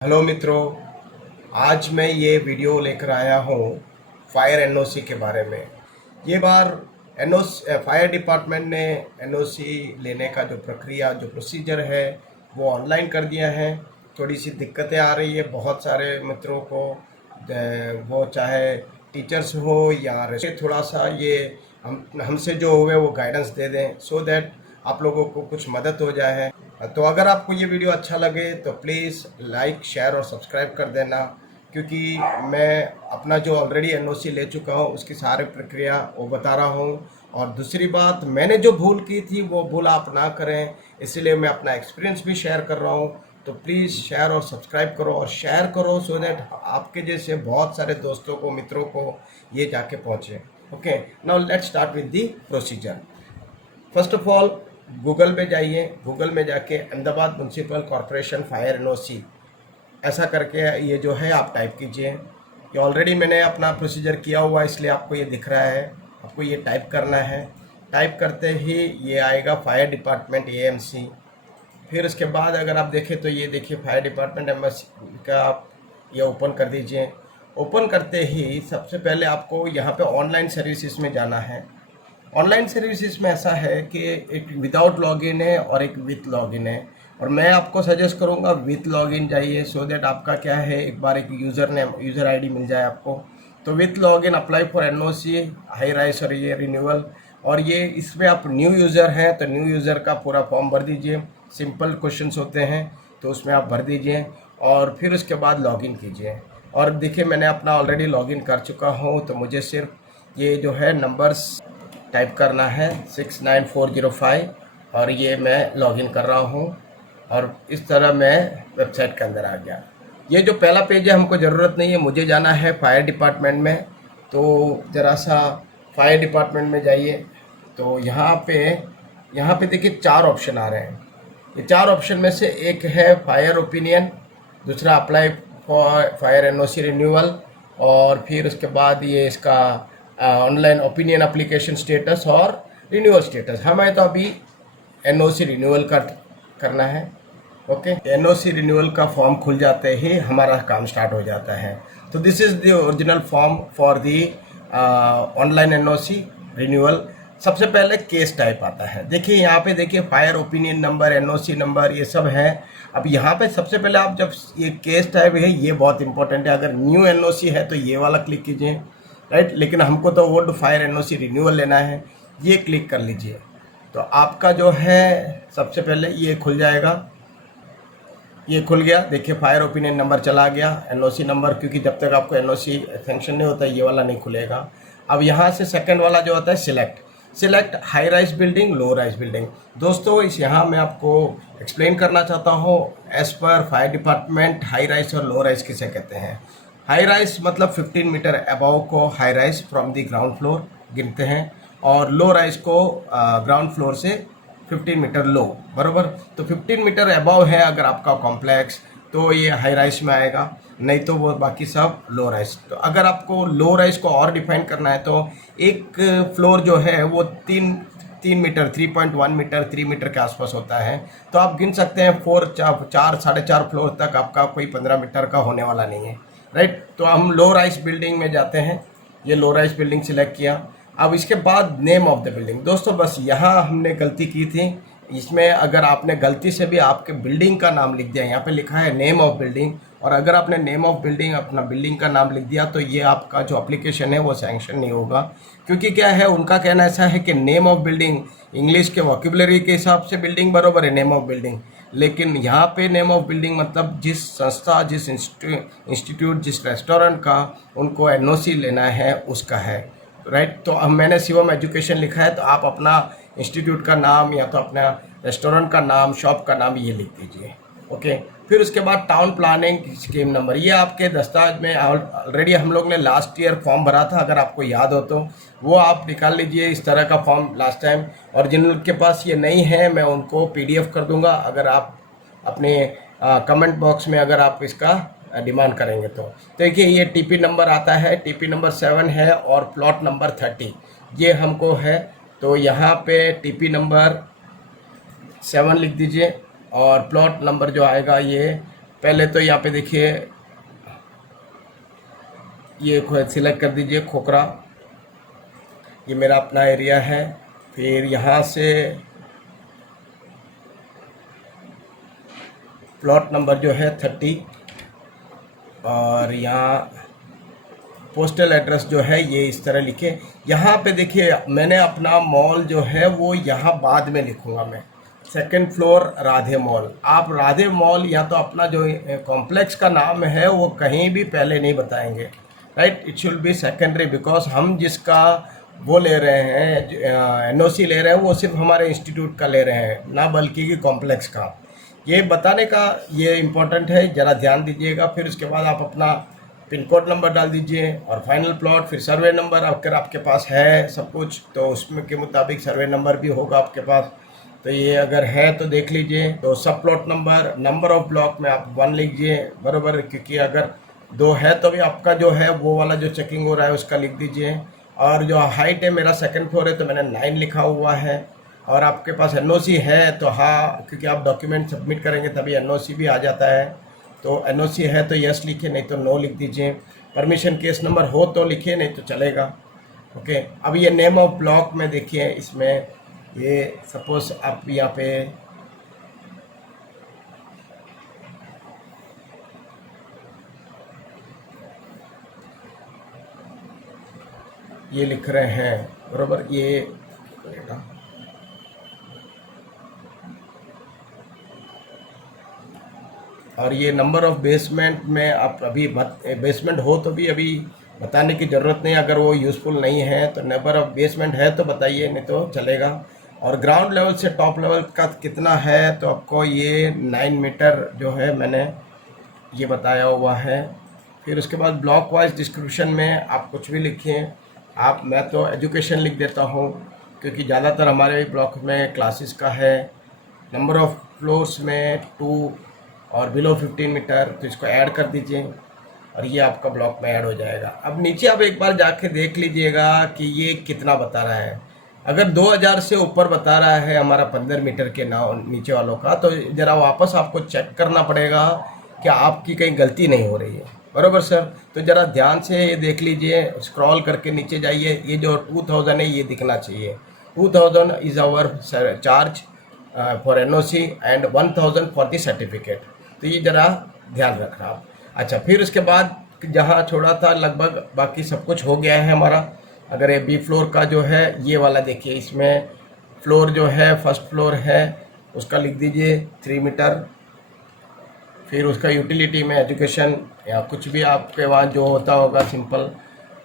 Hello मित्रों, आज मैं ये वीडियो लेकर आया हूँ फायर एनओसी के बारे में। ये बार एनओसी फायर डिपार्टमेंट ने एनओसी लेने का जो प्रक्रिया जो प्रोसीजर है वो ऑनलाइन कर दिया है। थोड़ी सी दिक्कतें आ रही है बहुत सारे मित्रों को, वो चाहे टीचर्स हो या थोड़ा सा ये हमसे जो हुए वो गाइडेंस दे दें सो दैट आप लोगों को कुछ मदद हो जाए। तो अगर आपको ये वीडियो अच्छा लगे तो प्लीज़ लाइक शेयर और सब्सक्राइब कर देना, क्योंकि मैं अपना जो ऑलरेडी एनओसी ले चुका हूँ उसकी सारी प्रक्रिया वो बता रहा हूँ। और दूसरी बात, मैंने जो भूल की थी वो भूल आप ना करें, इसलिए मैं अपना एक्सपीरियंस भी शेयर कर रहा हूँ। तो प्लीज़ शेयर और सब्सक्राइब करो और शेयर करो सो दैट आपके जैसे बहुत सारे दोस्तों को, मित्रों को ये जाके पहुँचे। Okay, now let's start with the procedure. First of all Google पे जाइए, गूगल में जाके Ahmedabad municipal corporation fire NOC ऐसा करके ये जो है आप टाइप कीजिए। ये ऑलरेडी मैंने अपना प्रोसीजर किया हुआ है इसलिए आपको ये दिख रहा है। आपको ये टाइप करना है। टाइप करते ही ये आएगा फायर डिपार्टमेंट एएमसी। फिर उसके बाद अगर आप देखें तो ये देखिए फायर डिपार्टमेंट एमएससी का आप ये ओपन कर दीजिए। ओपन करते ही सबसे पहले आपको यहाँ पे ऑनलाइन सर्विसेज में जाना है। ऑनलाइन सर्विसेज में ऐसा है कि एक विदाउट लॉगिन है और एक विथ लॉगिन है, और मैं आपको सजेस्ट करूंगा विथ लॉगिन जाइए सो दैट आपका क्या है, एक बार एक यूज़र नेम यूज़र आईडी मिल जाए आपको। तो with login apply for NOC high rice और ये रिन्यूअल, और ये इसमें आप न्यू यूज़र हैं तो न्यू यूज़र का पूरा फॉर्म भर दीजिए। सिंपल क्वेश्चंस होते हैं तो उसमें आप भर दीजिए और फिर उसके बाद लॉगिन कीजिए। और देखिए मैंने अपना ऑलरेडी लॉगिन कर चुका हूँ, तो मुझे सिर्फ ये जो है नंबर्स टाइप करना है 69405 और ये मैं लॉगिन कर रहा हूँ और इस तरह मैं वेबसाइट के अंदर आ गया। ये जो पहला पेज है हमको ज़रूरत नहीं है, मुझे जाना है फायर डिपार्टमेंट में। तो ज़रा सा फायर डिपार्टमेंट में जाइए। तो यहाँ पे देखिए 4 ऑप्शन आ रहे हैं। ये 4 ऑप्शन में से एक है फायर ओपिनियन, दूसरा apply for fire NOC renewal, और फिर उसके बाद ये इसका ऑनलाइन ओपिनियन एप्लीकेशन स्टेटस और रिन्यूअल स्टेटस। हमें तो अभी एनओसी रिन्यूअल करना है। ओके, एनओसी रिन्यूअल का फॉर्म खुल जाते ही हमारा काम स्टार्ट हो जाता है। तो this is the original form for the online NOC renewal. सबसे पहले केस टाइप आता है। देखिए यहाँ पे देखिए fire opinion number, NOC number, ये सब है। अब यहाँ पे सबसे पहले आप जब ये केस टाइप है, ये बहुत इंपॉर्टेंट है। अगर न्यू एनओसी है तो ये वाला क्लिक कीजिए, राइट। लेकिन हमको तो ओल्ड फायर एनओसी रिन्यूअल लेना है, ये क्लिक कर लीजिए। तो आपका जो है सबसे पहले ये खुल जाएगा। ये खुल गया, देखिए फायर ओपिनियन नंबर चला गया, एनओसी नंबर, क्योंकि जब तक आपको एनओसी सैंक्शन नहीं होता ये वाला नहीं खुलेगा। अब यहाँ से सेकंड वाला जो होता है select high rise building, low rise building. दोस्तों इस यहाँ मैं आपको एक्सप्लेन करना चाहता हूँ as per fire department high rise और लो राइज किसे कहते हैं। हाई राइज मतलब 15 मीटर अबव को high rise from the ground floor गिनते हैं, और लो राइज को ग्राउंड फ्लोर से 15 मीटर लो, बराबर। तो 15 मीटर अबव है अगर आपका कॉम्प्लेक्स तो ये हाई राइज में आएगा, नहीं तो वो बाकी सब लो राइज। तो अगर आपको लो राइज को और डिफाइन करना है तो एक फ्लोर जो है वो 3 मीटर 3.1 मीटर 3 मीटर के आसपास होता है। तो आप गिन सकते हैं 4 साढ़े 4 फ्लोर तक आपका कोई 15 मीटर का होने वाला नहीं है, राइट। तो हम लो राइज बिल्डिंग में जाते हैं। ये लो राइज बिल्डिंग सिलेक्ट किया। अब इसके बाद नेम ऑफ द बिल्डिंग। दोस्तों बस यहाँ हमने गलती की थी, इसमें अगर आपने गलती से भी आपके बिल्डिंग का नाम लिख दिया, यहाँ पे लिखा है नेम ऑफ बिल्डिंग, और अगर आपने नेम ऑफ बिल्डिंग अपना बिल्डिंग का नाम लिख दिया तो ये आपका जो एप्लीकेशन है वो सैंक्शन नहीं होगा। क्योंकि क्या है, उनका कहना ऐसा है कि नेम ऑफ बिल्डिंग इंग्लिश के वोकेबुलरी के हिसाब से बिल्डिंग बराबर है नेम ऑफ बिल्डिंग, लेकिन यहाँ पे नेम ऑफ बिल्डिंग मतलब जिस संस्था, जिस इंस्टीट्यूट, जिस रेस्टोरेंट का उनको एनओसी लेना है उसका है, राइट। तो अब मैंने शिवम एजुकेशन लिखा है, तो आप अपना इंस्टीट्यूट का नाम या तो अपना रेस्टोरेंट का नाम, शॉप का नाम ये लिख दीजिए। ओके, फिर उसके बाद टाउन प्लानिंग स्कीम नंबर, ये आपके दस्तावेज में ऑलरेडी हम लोग ने लास्ट ईयर फॉर्म भरा था, अगर आपको याद हो तो वो आप निकाल लीजिए इस तरह का फॉर्म लास्ट टाइम। और जिनके पास ये नहीं है मैं उनको PDF कर दूंगा, अगर आप अपने कमेंट बॉक्स में अगर आप इसका डिमांड करेंगे तो। देखिए ये TP नंबर आता है, TP नंबर 7 है और प्लॉट नंबर 30 ये हमको है। तो यहाँ पे TP नंबर 7 लिख दीजिए और प्लॉट नंबर जो आएगा ये पहले तो यहाँ पे देखिए ये सिलेक्ट कर दीजिए खोखरा, ये मेरा अपना एरिया है। फिर यहाँ से प्लॉट नंबर जो है 30 और यहाँ पोस्टल एड्रेस जो है ये इस तरह लिखे। यहाँ पे देखिए मैंने अपना मॉल जो है वो यहाँ बाद में लिखूँगा मैं, सेकंड फ्लोर राधे मॉल। आप राधे मॉल या तो अपना जो कॉम्प्लेक्स का नाम है वो कहीं भी पहले नहीं बताएंगे, right. It should be secondary, because हम जिसका वो ले रहे हैं एनओसी ले रहे हैं वो सिर्फ हमारे इंस्टीट्यूट का ले रहे हैं, ना बल्कि कि कॉम्प्लेक्स का। ये बताने का ये इम्पोर्टेंट है, ज़रा ध्यान दीजिएगा। फिर उसके बाद आप अपना पिन कोड नंबर डाल दीजिए और फाइनल प्लॉट, फिर सर्वे नंबर। अगर आपके पास है सब कुछ तो उसमें के मुताबिक सर्वे नंबर भी होगा आपके पास, तो ये अगर है तो देख लीजिए। तो सब plot number, number of block में आप 1 लीजिए, बराबर, क्योंकि अगर 2 है तो भी आपका जो है वो वाला जो चेकिंग हो रहा है उसका लिख दीजिए। और जो हाइट है मेरा सेकंड फ्लोर है तो मैंने 9 लिखा हुआ है। और आपके पास एनओसी है तो हाँ, क्योंकि आप डॉक्यूमेंट सबमिट करेंगे तभी एनओसी भी आ जाता है, तो एनओसी है तो यस लिखिए, नहीं तो नो लिख दीजिए। परमिशन केस नंबर हो तो लिखिए, नहीं तो चलेगा। ओके, अब ये नेम ऑफ ब्लॉक में देखिए, इसमें ये सपोज आप यहाँ पे ये लिख रहे हैं, बराबर, ये और ये नंबर ऑफ बेसमेंट में आप अभी बेसमेंट हो तो भी अभी बताने की ज़रूरत नहीं, अगर वो यूज़फुल नहीं है तो नंबर ऑफ बेसमेंट है तो बताइए, नहीं तो चलेगा। और ग्राउंड लेवल से टॉप लेवल का कितना है तो आपको ये 9 मीटर जो है मैंने ये बताया हुआ है। फिर उसके बाद ब्लॉक वाइज डिस्क्रिप्शन में आप कुछ भी लिखिए। आप, मैं तो एजुकेशन लिख देता हूँ क्योंकि ज़्यादातर हमारे ब्लॉक में क्लासेस का है। नंबर ऑफ फ्लोर्स में 2 और बिलो 15 मीटर, तो इसको ऐड कर दीजिए और ये आपका ब्लॉक में ऐड हो जाएगा। अब नीचे आप एक बार जाके देख लीजिएगा कि ये कितना बता रहा है। अगर 2000 से ऊपर बता रहा है हमारा 15 मीटर के नीचे वालों का, तो ज़रा वापस आपको चेक करना पड़ेगा कि आपकी कहीं गलती नहीं हो रही है, बराबर सर। तो ज़रा ध्यान से ये देख लीजिए, स्क्रॉल करके नीचे जाइए, ये जो 2000 है ये दिखना चाहिए। 2000 is our charge for NOC and 1000 for the certificate, तो ये ज़रा ध्यान रखना आप। अच्छा, फिर उसके बाद जहाँ छोड़ा था लगभग बाकी सब कुछ हो गया है हमारा। अगर ये बी फ्लोर का जो है ये वाला देखिए, इसमें फ्लोर जो है फर्स्ट फ्लोर है उसका लिख दीजिए 3 मीटर। फिर उसका यूटिलिटी में एजुकेशन या कुछ भी आपके वहाँ जो होता होगा सिंपल,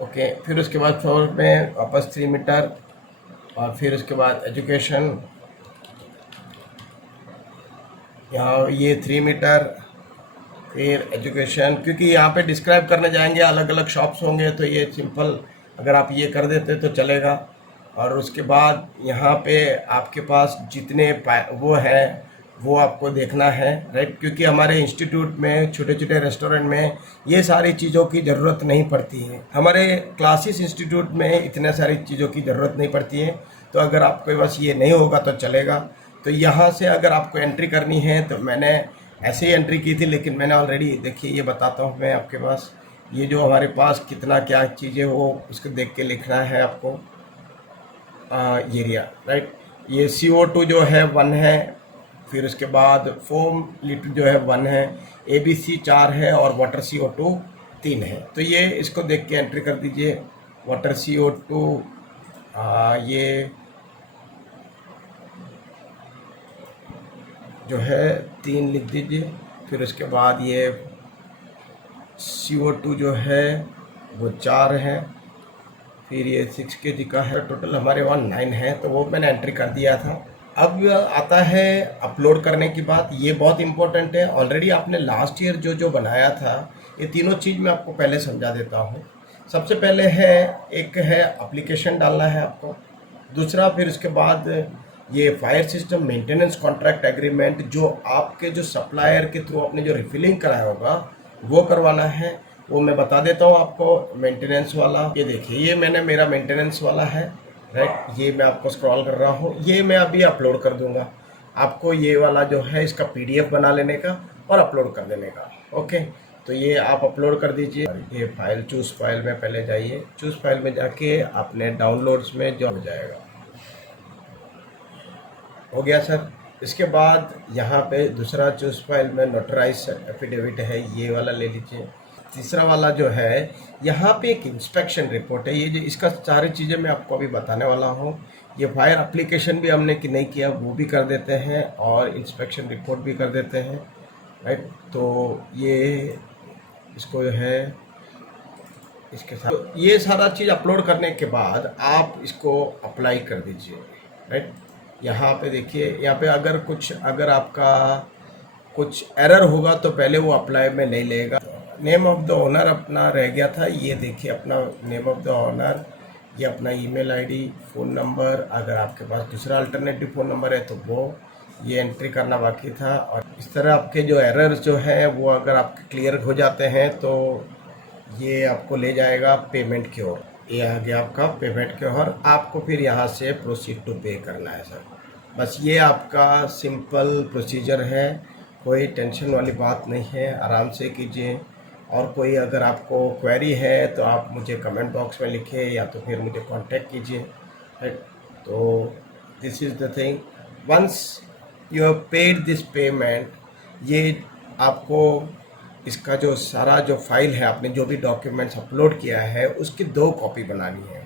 ओके। फिर उसके बाद फ्लोर में वापस 3 मीटर और फिर उसके बाद एजुकेशन, यहाँ ये 3 मीटर, फिर एजुकेशन। क्योंकि यहाँ पे डिस्क्राइब करने जाएंगे अलग अलग शॉप्स होंगे तो ये सिंपल अगर आप ये कर देते तो चलेगा। और उसके बाद यहाँ पे आपके पास जितने वो है वो आपको देखना है, राइट। क्योंकि हमारे इंस्टीट्यूट में छोटे छोटे रेस्टोरेंट में ये सारी चीज़ों की ज़रूरत नहीं पड़ती है। हमारे क्लासेस इंस्टीट्यूट में इतने सारी चीज़ों की ज़रूरत नहीं पड़ती है, तो अगर आपके पास ये नहीं होगा तो चलेगा। तो यहाँ से अगर आपको एंट्री करनी है तो मैंने ऐसे ही एंट्री की थी, लेकिन मैंने ऑलरेडी, देखिए ये बताता हूँ मैं आपके पास, ये जो हमारे पास कितना क्या चीज़ें हो उसको देख के लिखना है आपको। Area, right. ये CO2 जो है 1 है, फिर उसके बाद फोम लीटर जो है 1 है, ABC 4 है और वाटर CO2 3 है। तो ये इसको देख के एंट्री कर दीजिए। वाटर CO2 ये जो है 3 लिख दीजिए। फिर उसके बाद ये CO2 जो है वो 4 है, फिर ये 6 kg का है। टोटल हमारे वहाँ 9 है, तो वो मैंने एंट्री कर दिया था। अब आता है अपलोड करने की बात, ये बहुत इम्पोर्टेंट है। ऑलरेडी आपने लास्ट ईयर जो जो बनाया था, ये तीनों चीज़ मैं आपको पहले समझा देता हूँ। सबसे पहले है, एक है एप्लीकेशन डालना है आपको, दूसरा फिर उसके बाद ये fire system maintenance contract agreement जो आपके जो सप्लायर के थ्रू आपने जो रिफिलिंग कराया होगा वो करवाना है। वो मैं बता देता हूँ आपको। मेंटेनेंस वाला ये देखिए, ये मैंने मेरा मेंटेनेंस वाला है, राइट। ये मैं आपको स्क्रॉल कर रहा हूँ, ये मैं अभी अपलोड कर दूंगा आपको। ये वाला जो है इसका PDF बना लेने का और अपलोड कर देने का। ओके, तो ये आप अपलोड कर दीजिए। ये फाइल चूज़ फाइल में पहले जाइए, चूज़ फाइल में जाके आपने डाउनलोड्स में जो हो जाएगा। हो गया सर। इसके बाद यहाँ पे दूसरा चूज़ फाइल में नोटराइज एफिडेविट है, ये वाला ले लीजिए। तीसरा वाला जो है, यहाँ पे एक इंस्पेक्शन रिपोर्ट है। ये जो इसका सारी चीज़ें मैं आपको अभी बताने वाला हूँ। ये फायर एप्लीकेशन भी हमने कि नहीं किया वो भी कर देते हैं, और इंस्पेक्शन रिपोर्ट भी कर देते हैं, राइट। तो ये इसको है इसके साथ, तो ये सारा चीज़ अपलोड करने के बाद आप इसको अप्लाई कर दीजिए, राइट। यहाँ पे देखिए, यहाँ पे अगर आपका कुछ एरर होगा तो पहले वो अप्लाई में नहीं लेगा। नेम ऑफ द ओनर अपना रह गया था, ये देखिए अपना नेम ऑफ द ओनर, ये अपना ईमेल आईडी, फ़ोन नंबर, अगर आपके पास दूसरा अल्टरनेटिव फ़ोन नंबर है तो वो ये एंट्री करना बाकी था। और इस तरह आपके जो एरर्स जो हैं वो अगर आपके क्लियर हो जाते हैं तो ये आपको ले जाएगा पेमेंट की ओर। ये आ गया आपका पेमेंट की ओर, आपको फिर यहाँ से प्रोसीड टू पे करना है सर। बस ये आपका सिंपल प्रोसीजर है, कोई टेंशन वाली बात नहीं है, आराम से कीजिए। और कोई अगर आपको क्वेरी है तो आप मुझे कमेंट बॉक्स में लिखिए या तो फिर मुझे कांटेक्ट कीजिए, राइट। तो this is the thing, once you have paid this payment, ये आपको इसका जो सारा जो फाइल है, आपने जो भी डॉक्यूमेंट्स अपलोड किया है उसकी 2 कॉपी बनानी है,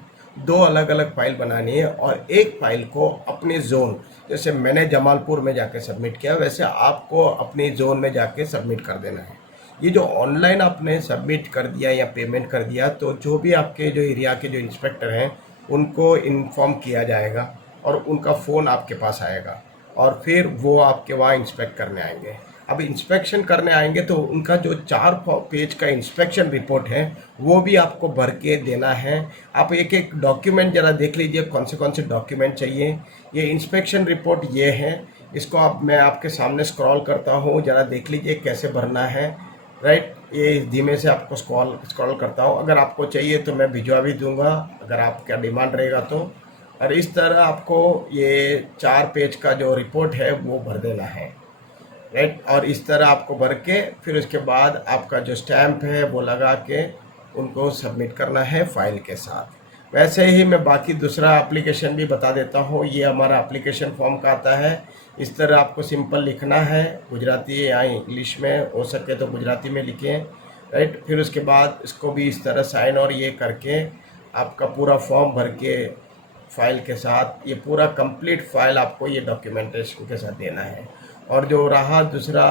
2 अलग अलग फाइल बनानी है। और एक फाइल को अपने जोन, जैसे मैंने जमालपुर में जाके सबमिट किया वैसे आपको अपने जोन में जाके सबमिट कर देना है। ये जो ऑनलाइन आपने सबमिट कर दिया या पेमेंट कर दिया तो जो भी आपके जो एरिया के जो इंस्पेक्टर हैं उनको इन्फॉर्म किया जाएगा और उनका फ़ोन आपके पास आएगा और फिर वो आपके वहाँ इंस्पेक्ट करने आएंगे। अब इंस्पेक्शन करने आएंगे तो उनका जो 4 पेज का इंस्पेक्शन रिपोर्ट है वो भी आपको भर के देना है। आप एक एक डॉक्यूमेंट ज़रा देख लीजिए कौन से डॉक्यूमेंट चाहिए। ये इंस्पेक्शन रिपोर्ट ये है, इसको मैं आपके सामने स्क्रॉल करता हूँ, ज़रा देख लीजिए कैसे भरना है, राइट। ये धीमे से आपको स्क्रॉल करता हूँ, अगर आपको चाहिए तो मैं भिजवा भी दूंगा अगर आपका डिमांड रहेगा तो। और इस तरह आपको ये 4 पेज का जो रिपोर्ट है वो भर देना है, राइट। और इस तरह आपको भर के फिर उसके बाद आपका जो स्टैम्प है वो लगा के उनको सबमिट करना है फाइल के साथ। वैसे ही मैं बाकी दूसरा एप्लीकेशन भी बता देता हूँ। ये हमारा एप्लीकेशन फॉर्म का आता है, इस तरह आपको सिंपल लिखना है, गुजराती या इंग्लिश में, हो सके तो गुजराती में लिखें, राइट। फिर उसके बाद इसको भी इस तरह साइन और ये करके आपका पूरा फॉर्म भर के फाइल के साथ, ये पूरा कंप्लीट फाइल आपको ये डॉक्यूमेंटेशन के साथ देना है। और जो रहा दूसरा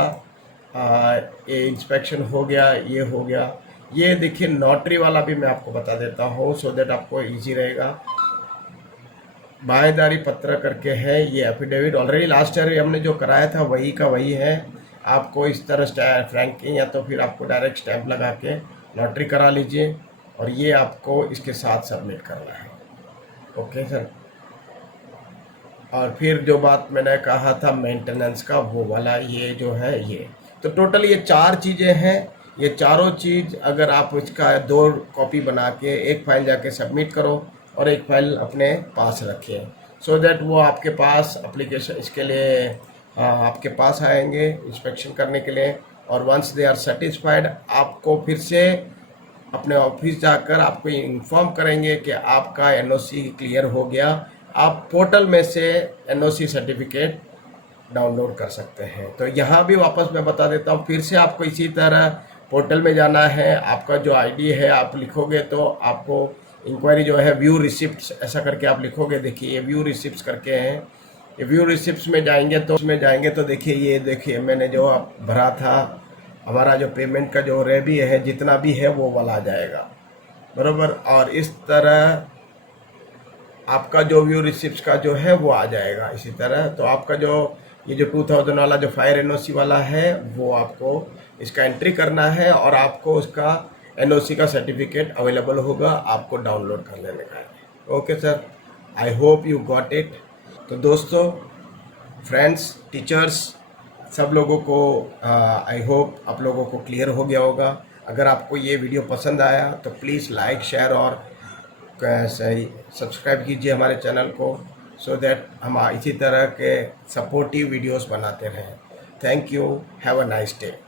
ये इंस्पेक्शन हो गया, ये हो गया, ये देखिए नोटरी वाला भी मैं आपको बता देता हूँ सो दैट आपको इजी रहेगा। बायदारी पत्र करके है, ये एफिडेविट ऑलरेडी लास्ट ईयर हमने जो कराया था वही का वही है। आपको इस तरह फ्रैंकिंग या तो फिर आपको डायरेक्ट स्टैंप लगा के नोटरी करा लीजिए और ये आपको इसके साथ सबमिट करना है। Okay sir. और फिर जो बात मैंने कहा था मेंटेनेंस का वो वाला, ये जो है ये, तो टोटल ये 4 चीज़ें हैं। ये चारों चीज़ अगर आप इसका 2 कॉपी बना के एक फाइल जाके सबमिट करो और एक फाइल अपने पास रखें सो दैट वो आपके पास एप्लीकेशन इसके लिए आपके पास आएंगे इंस्पेक्शन करने के लिए। और वंस दे आर सेटिस्फाइड आपको फिर से अपने ऑफिस जाकर आपको इन्फॉर्म करेंगे कि आपका एनओसी क्लियर हो गया। आप पोर्टल में से एनओसी सर्टिफिकेट डाउनलोड कर सकते हैं। तो यहाँ भी वापस मैं बता देता हूँ, फिर से आपको इसी तरह पोर्टल में जाना है, आपका जो आईडी है आप लिखोगे तो आपको इंक्वायरी जो है व्यू रिसिप्ट्स ऐसा करके आप लिखोगे, देखिए ये व्यू रिसिप्ट्स करके हैं। ये व्यू रिसिप्ट्स में जाएंगे तो उसमें जाएंगे तो देखिए ये देखिए मैंने जो आप भरा था, हमारा जो पेमेंट का जो रेबी है जितना भी है वो वाला आ जाएगा, बराबर। और इस तरह आपका जो व्यू रिसिप्ट्स का जो है वो आ जाएगा इसी तरह। तो आपका जो ये जो 2000 वाला जो फायर एनओसी वाला है वो आपको इसका एंट्री करना है और आपको उसका एनओसी का सर्टिफिकेट अवेलेबल होगा, आपको डाउनलोड कर लेने का है। Okay sir, I hope you got it. तो दोस्तों, फ्रेंड्स, टीचर्स, सब लोगों को आई होप आप लोगों को क्लियर हो गया होगा। अगर आपको ये वीडियो पसंद आया तो प्लीज़ लाइक, शेयर और सब्सक्राइब कीजिए हमारे चैनल को सो दैट हम इसी तरह के सपोर्टिव वीडियोस बनाते रहें। Thank you, have a nice day.